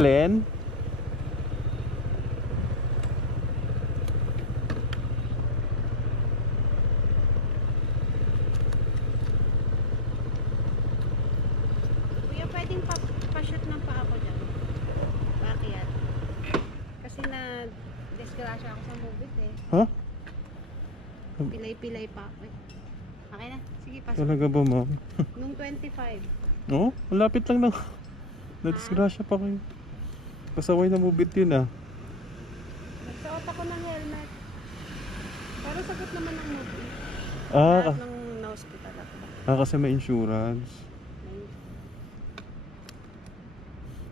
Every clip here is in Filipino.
Len? Kuya, pwedeng pa-shoot ng paa ko dyan. Bakit? Kasi na-disgrasya ako sa movie eh. Ha? Pilay-pilay pa ako eh. Okay na. Sige, pasok. Talaga ba, ma'am? Nung 25. Oo, malapit lang na. Nadisgrasya pa kayo. Pasaway na mubit yun ah. Nagsuot ako ng helmet. Pero sagot naman ng movie. Ah, Lahat ng na-hospital ako. kasi may insurance.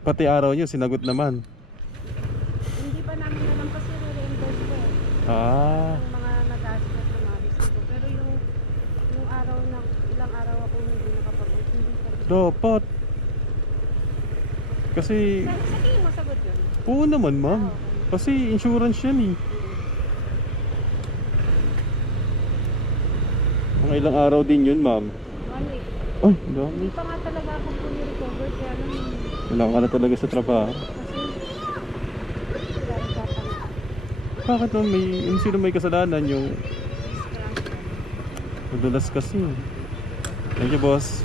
Pati araw nyo, sinagot naman. Hindi pa namin alam kasi re-reimburse ko eh. Ah, Yung mga nagastos na mga resibo. Pero yung araw na, ilang araw ako hindi nakapag-work. Hindi pa. dapat. Kasi, Sa tingin mo sagot yun? oo naman ma'am. Kasi insurance yan eh. Mga ilang araw din yun ma'am. 1 week. Ay, dami. Hindi pa nga talaga ako fully recovered. Kaya nung Wala ka na talaga sa trabaho. kasi dahil kapag Bakit ma'am? Sino may kasalanan yung scratch. madulas kasi. Thank you boss.